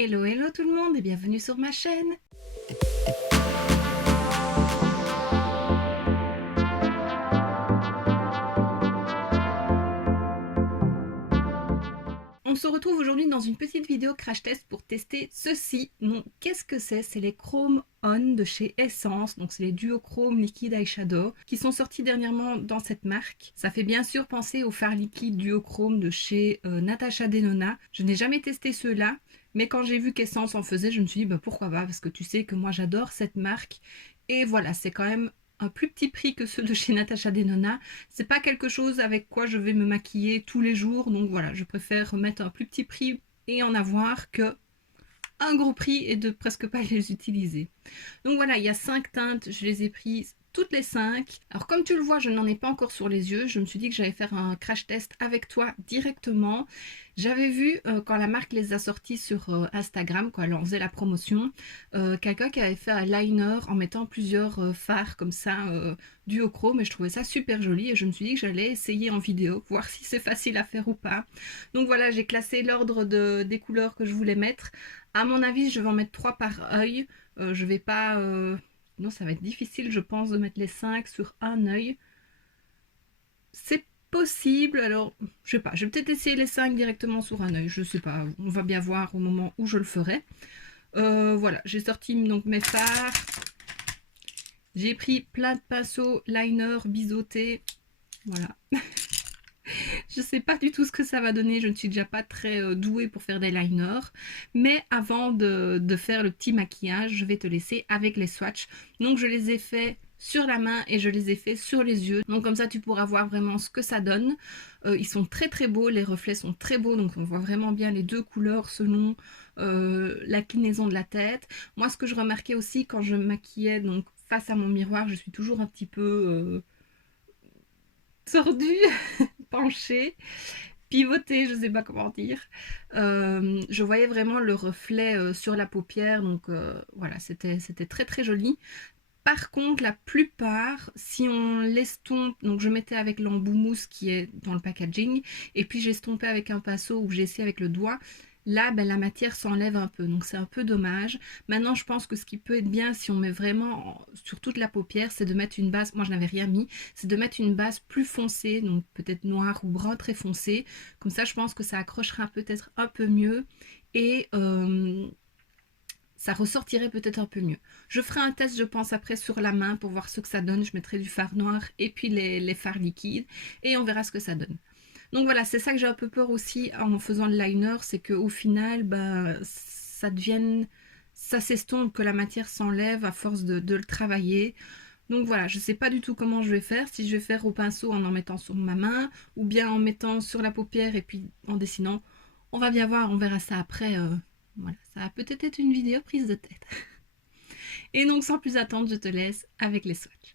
Hello hello tout le monde et bienvenue sur ma chaîne. On se retrouve aujourd'hui dans une petite vidéo crash test pour tester ceci. Donc qu'est-ce que c'est? C'est les Chrome On de chez Essence, donc c'est les duochrome liquide eyeshadow qui sont sortis dernièrement dans cette marque. Ça fait bien sûr penser au fard liquide duochrome de chez Natasha Denona. Je n'ai jamais testé ceux-là, mais quand j'ai vu qu'Essence en faisait, je me suis dit bah pourquoi pas, parce que tu sais que moi j'adore cette marque. Et voilà, c'est quand même un plus petit prix que ceux de chez Natasha Denona. C'est pas quelque chose avec quoi je vais me maquiller tous les jours, donc voilà, je préfère mettre un plus petit prix et en avoir que un gros prix et de presque pas les utiliser. Donc voilà, il y a 5 teintes, je les ai prises toutes les 5. Alors comme tu le vois, je n'en ai pas encore sur les yeux. Je me suis dit que j'allais faire un crash test avec toi directement. J'avais vu quand la marque les a sortis sur Instagram, quand elle en faisait la promotion, quelqu'un qui avait fait un liner en mettant plusieurs fards comme ça duochrome, et je trouvais ça super joli et je me suis dit que j'allais essayer en vidéo, voir si c'est facile à faire ou pas. Donc voilà, j'ai classé l'ordre des couleurs que je voulais mettre. À mon avis, je vais en mettre 3 par œil. Je vais pas... Non, ça va être difficile, je pense, de mettre les 5 sur un œil. C'est possible, alors, je sais pas. Je vais peut-être essayer les 5 directement sur un œil. Je sais pas, on va bien voir au moment où je le ferai. Voilà, j'ai sorti donc mes fards. J'ai pris plein de pinceaux, liner, biseautés. Voilà. Je sais pas du tout ce que ça va donner, je ne suis déjà pas très douée pour faire des liners. Mais avant de faire le petit maquillage, je vais te laisser avec les swatchs. Donc je les ai fait sur la main et je les ai fait sur les yeux. Donc comme ça tu pourras voir vraiment ce que ça donne. Ils sont très très beaux, les reflets sont très beaux, donc on voit vraiment bien les deux couleurs selon l'inclinaison de la tête. Moi ce que je remarquais aussi quand je me maquillais donc face à mon miroir, je suis toujours un petit peu tordue, penchée, pivotée, je sais pas comment dire. Je voyais vraiment le reflet sur la paupière, donc voilà, c'était très très joli. Par contre, la plupart, si on l'estompe, donc je mettais avec l'embout mousse qui est dans le packaging, et puis j'estompais avec un pinceau ou j'ai essayé avec le doigt. Là, ben, la matière s'enlève un peu, donc c'est un peu dommage. Maintenant, je pense que ce qui peut être bien, si on met vraiment sur toute la paupière, c'est de mettre une base, moi je n'avais rien mis, c'est de mettre une base plus foncée, donc peut-être noir ou brun très foncé. Comme ça, je pense que ça accrochera peut-être un peu mieux et ça ressortirait peut-être un peu mieux. Je ferai un test, je pense, après sur la main pour voir ce que ça donne. Je mettrai du fard noir et puis les fards liquides et on verra ce que ça donne. Donc voilà, c'est ça que j'ai un peu peur aussi en faisant le liner, c'est qu'au final, bah, ça s'estompe, que la matière s'enlève à force de le travailler. Donc voilà, je ne sais pas du tout comment je vais faire, si je vais faire au pinceau en mettant sur ma main, ou bien en mettant sur la paupière et puis en dessinant. On va bien voir, on verra ça après. Voilà, ça va peut-être être une vidéo prise de tête. Et donc sans plus attendre, je te laisse avec les swatchs.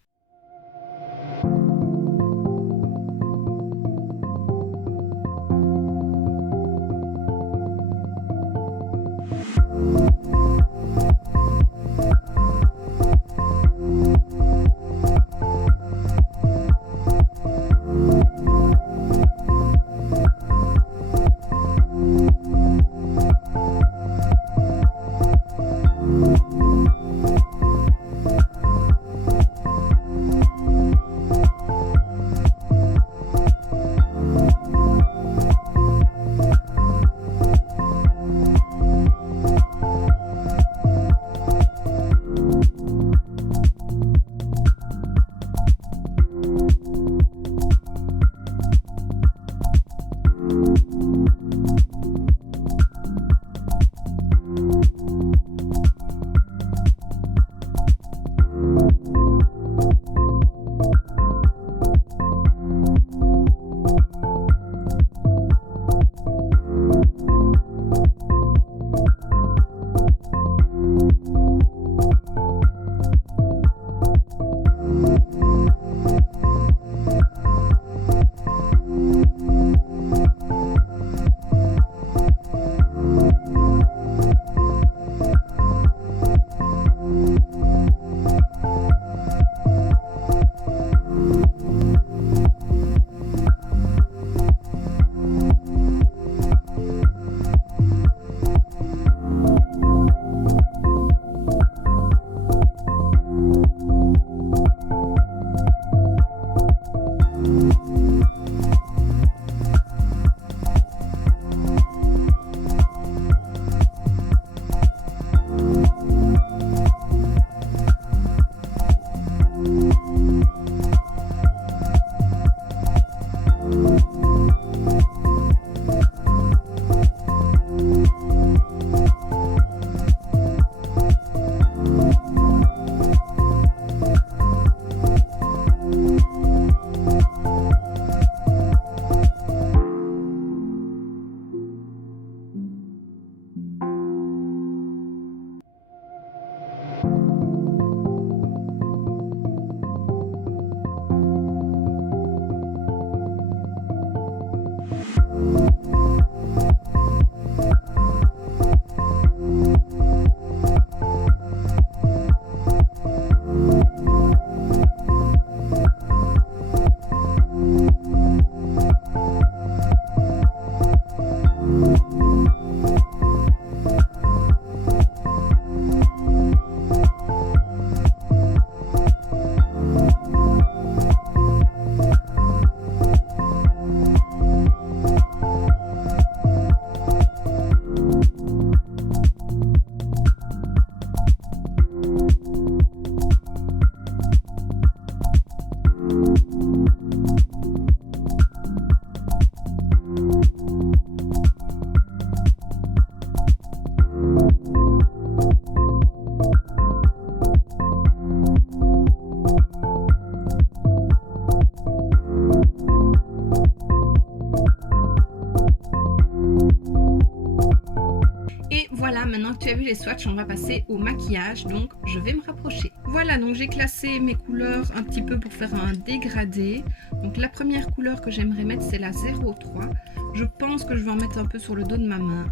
Maintenant que tu as vu les swatchs, on va passer au maquillage, donc je vais me rapprocher. Voilà, donc j'ai classé mes couleurs un petit peu pour faire un dégradé. Donc la première couleur que j'aimerais mettre, c'est la 03. Je pense que je vais en mettre un peu sur le dos de ma main.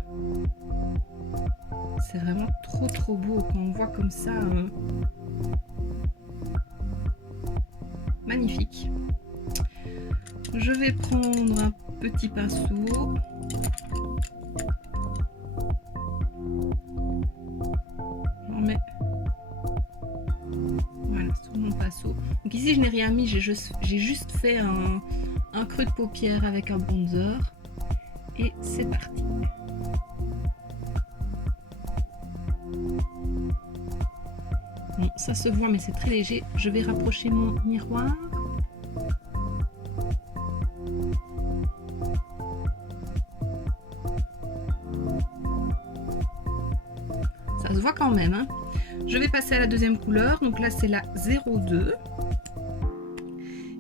C'est vraiment trop beau quand on voit comme ça. Magnifique. Je vais prendre un petit pinceau. J'en mets voilà sur mon pinceau. Donc ici je n'ai rien mis, j'ai juste fait un creux de paupière avec un bronzer. Et c'est parti. Bon, ça se voit mais c'est très léger. Je vais rapprocher mon miroir. Ça se voit quand même, hein. Je vais passer à la deuxième couleur. Donc là c'est la 02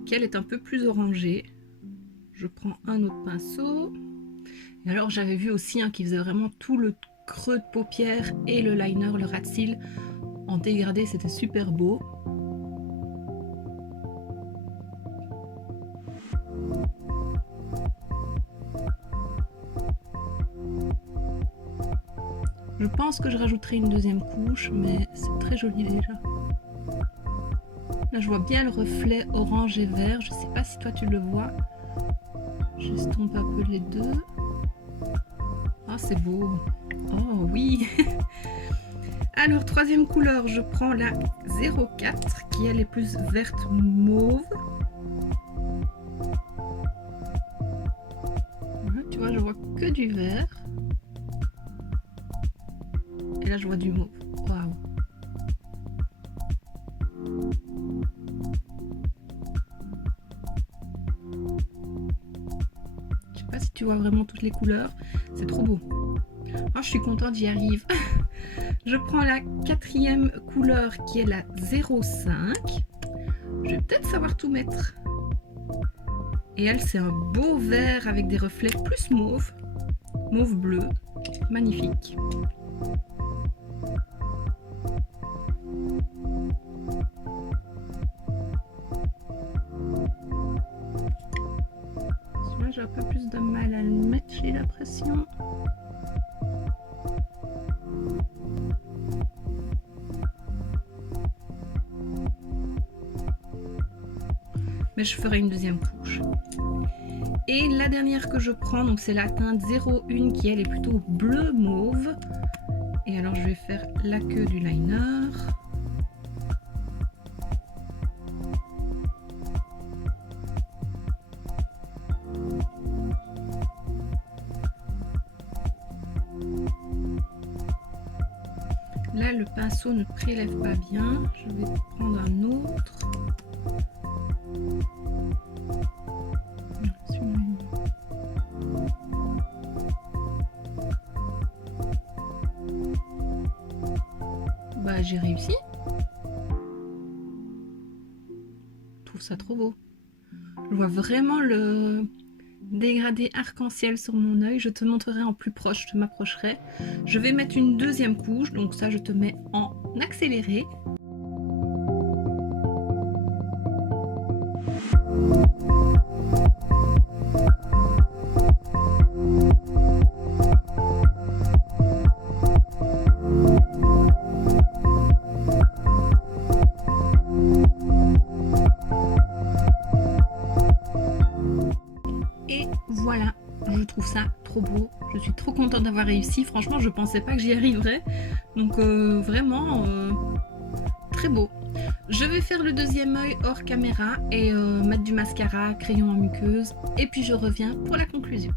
qui elle est un peu plus orangée. Je prends un autre pinceau. Et alors j'avais vu aussi qui faisait vraiment tout le creux de paupière et le liner, le ras de cils en dégradé, c'était super beau. Je pense que je rajouterai une deuxième couche, mais c'est très joli déjà. Là je vois bien le reflet orange et vert, je sais pas si toi tu le vois. J'estompe un peu les deux. Ah, c'est beau. Oh oui. Alors troisième couleur, je prends la 04 qui elle est plus verte mauve. Voilà, tu vois, je vois que du vert. Et là je vois du mauve. Waouh. Je sais pas si tu vois vraiment toutes les couleurs. C'est trop beau. Oh, je suis contente, j'y arrive. Je prends la quatrième couleur qui est la 05. Je vais peut-être savoir tout mettre. Et elle, c'est un beau vert avec des reflets plus mauve. Mauve bleu. Magnifique. Celui-là, j'ai un peu plus de mal à le mettre, j'ai l'impression. Mais je ferai une deuxième couche. Et la dernière que je prends, donc c'est la teinte 01 qui elle est plutôt bleu mauve. Et alors je vais faire la queue du liner. Là le pinceau ne prélève pas bien, je vais prendre un autre. Bah j'ai réussi. Je trouve ça trop beau. Je vois vraiment le dégradé arc-en-ciel sur mon œil. Je te montrerai en plus proche, je m'approcherai. Je vais mettre une deuxième couche, donc ça je te mets en accéléré. Et voilà, je trouve ça trop beau. Je suis trop contente d'avoir réussi. Franchement, je pensais pas que j'y arriverais. Donc vraiment très beau. Je vais faire le deuxième œil hors caméra et mettre du mascara, crayon en muqueuse. Et puis je reviens pour la conclusion.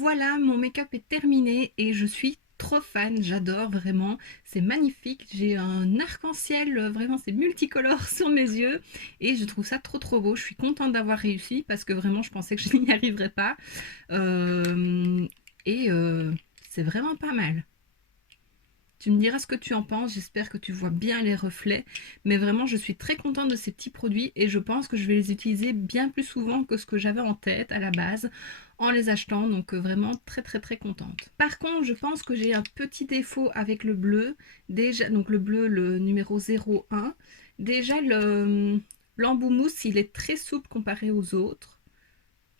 Voilà, mon make-up est terminé et je suis trop fan, j'adore vraiment, c'est magnifique, j'ai un arc-en-ciel, vraiment c'est multicolore sur mes yeux et je trouve ça trop beau, je suis contente d'avoir réussi parce que vraiment je pensais que je n'y arriverais pas. Euh, et c'est vraiment pas mal. Tu me diras ce que tu en penses, j'espère que tu vois bien les reflets, mais vraiment je suis très contente de ces petits produits et je pense que je vais les utiliser bien plus souvent que ce que j'avais en tête à la base en les achetant, donc vraiment très contente. Par contre, je pense que j'ai un petit défaut avec le bleu, déjà, donc le bleu, le numéro 01, déjà l'embout mousse, il est très souple comparé aux autres,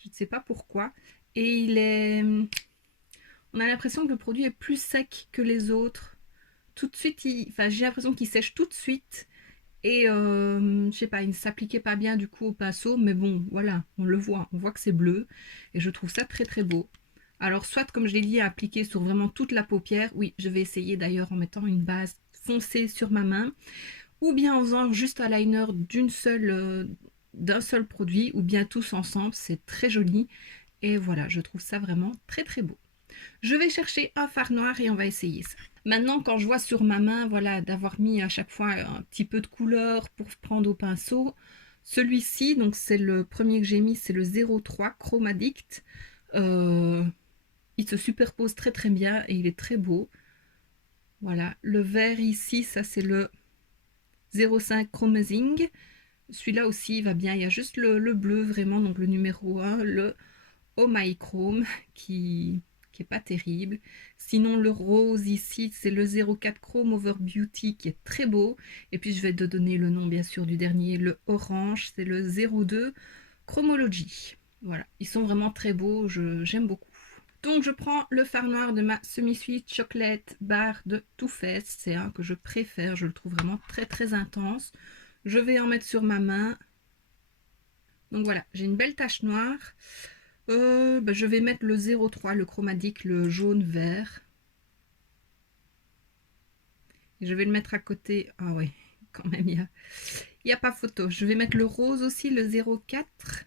je ne sais pas pourquoi, et on a l'impression que le produit est plus sec que les autres tout de suite, enfin, j'ai l'impression qu'il sèche tout de suite. Et je sais pas, il ne s'appliquait pas bien du coup au pinceau, mais bon, voilà, on le voit, on voit que c'est bleu. Et je trouve ça très beau. Alors, soit comme je l'ai dit, à appliquer sur vraiment toute la paupière. Oui, je vais essayer d'ailleurs en mettant une base foncée sur ma main. Ou bien en faisant juste un liner d'un seul produit, ou bien tous ensemble. C'est très joli. Et voilà, je trouve ça vraiment très beau. Je vais chercher un fard noir et on va essayer ça. Maintenant, quand je vois sur ma main, voilà, d'avoir mis à chaque fois un petit peu de couleur pour prendre au pinceau, celui-ci, donc c'est le premier que j'ai mis, c'est le 03 Chrome Addict. Il se superpose très bien et il est très beau. Voilà, le vert ici, ça c'est le 05 Chromazing. Celui-là aussi il va bien, il y a juste le bleu vraiment, donc le numéro 1, le Oh My Chrome qui est pas terrible. Sinon le rose ici c'est le 04 Chrome Over Beauty qui est très beau. Et puis je vais te donner le nom bien sûr du dernier, le orange, c'est le 02 Chromology. Voilà, ils sont vraiment très beaux, j'aime beaucoup. Donc je prends le fard noir de ma Semi-Sweet Chocolate Bar de Too Faced. C'est un que je préfère, je le trouve vraiment très intense. Je vais en mettre sur ma main. Donc voilà, j'ai une belle tache noire. Je vais mettre le 03, le chromatique, le jaune vert. Et je vais le mettre à côté. Ah ouais, quand même, il y a pas photo. Je vais mettre le rose aussi, le 04.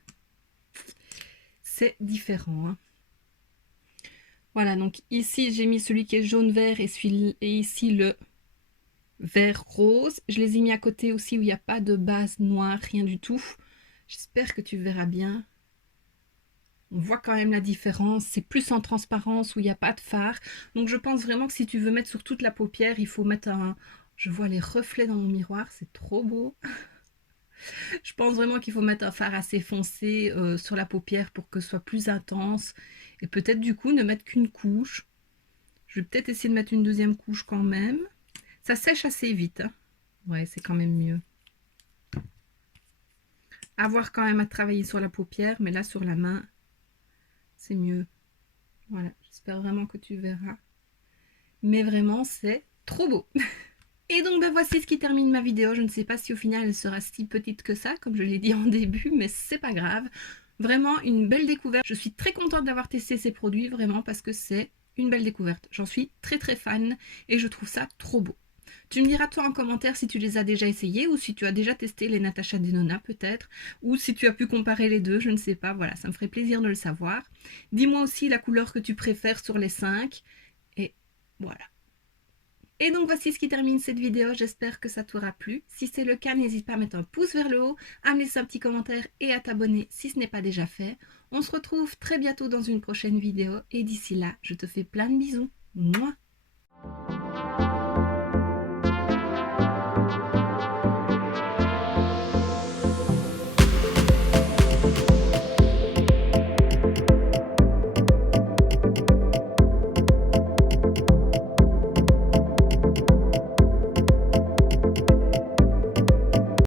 C'est différent. Hein. Voilà, donc ici, j'ai mis celui qui est jaune vert et ici le vert rose. Je les ai mis à côté aussi où il n'y a pas de base noire, rien du tout. J'espère que tu verras bien. On voit quand même la différence, c'est plus en transparence où il n'y a pas de fard. Donc je pense vraiment que si tu veux mettre sur toute la paupière, il faut mettre un... Je vois les reflets dans mon miroir, c'est trop beau. Je pense vraiment qu'il faut mettre un fard assez foncé sur la paupière pour que ce soit plus intense. Et peut-être du coup ne mettre qu'une couche. Je vais peut-être essayer de mettre une deuxième couche quand même. Ça sèche assez vite. Hein. Ouais, c'est quand même mieux. Avoir quand même à travailler sur la paupière, mais là sur la main, c'est mieux. Voilà, j'espère vraiment que tu verras. Mais vraiment, c'est trop beau. Et donc, voici ce qui termine ma vidéo. Je ne sais pas si au final, elle sera si petite que ça, comme je l'ai dit en début, mais c'est pas grave. Vraiment, une belle découverte. Je suis très contente d'avoir testé ces produits, vraiment, parce que c'est une belle découverte. J'en suis très fan et je trouve ça trop beau. Tu me diras toi en commentaire si tu les as déjà essayés ou si tu as déjà testé les Natasha Denona peut-être, ou si tu as pu comparer les deux, je ne sais pas, voilà, ça me ferait plaisir de le savoir. Dis-moi aussi la couleur que tu préfères sur les 5 et voilà. Et donc voici ce qui termine cette vidéo, j'espère que ça t'aura plu. Si c'est le cas, n'hésite pas à mettre un pouce vers le haut, à me laisser un petit commentaire et à t'abonner si ce n'est pas déjà fait. On se retrouve très bientôt dans une prochaine vidéo et d'ici là, je te fais plein de bisous. Mouah.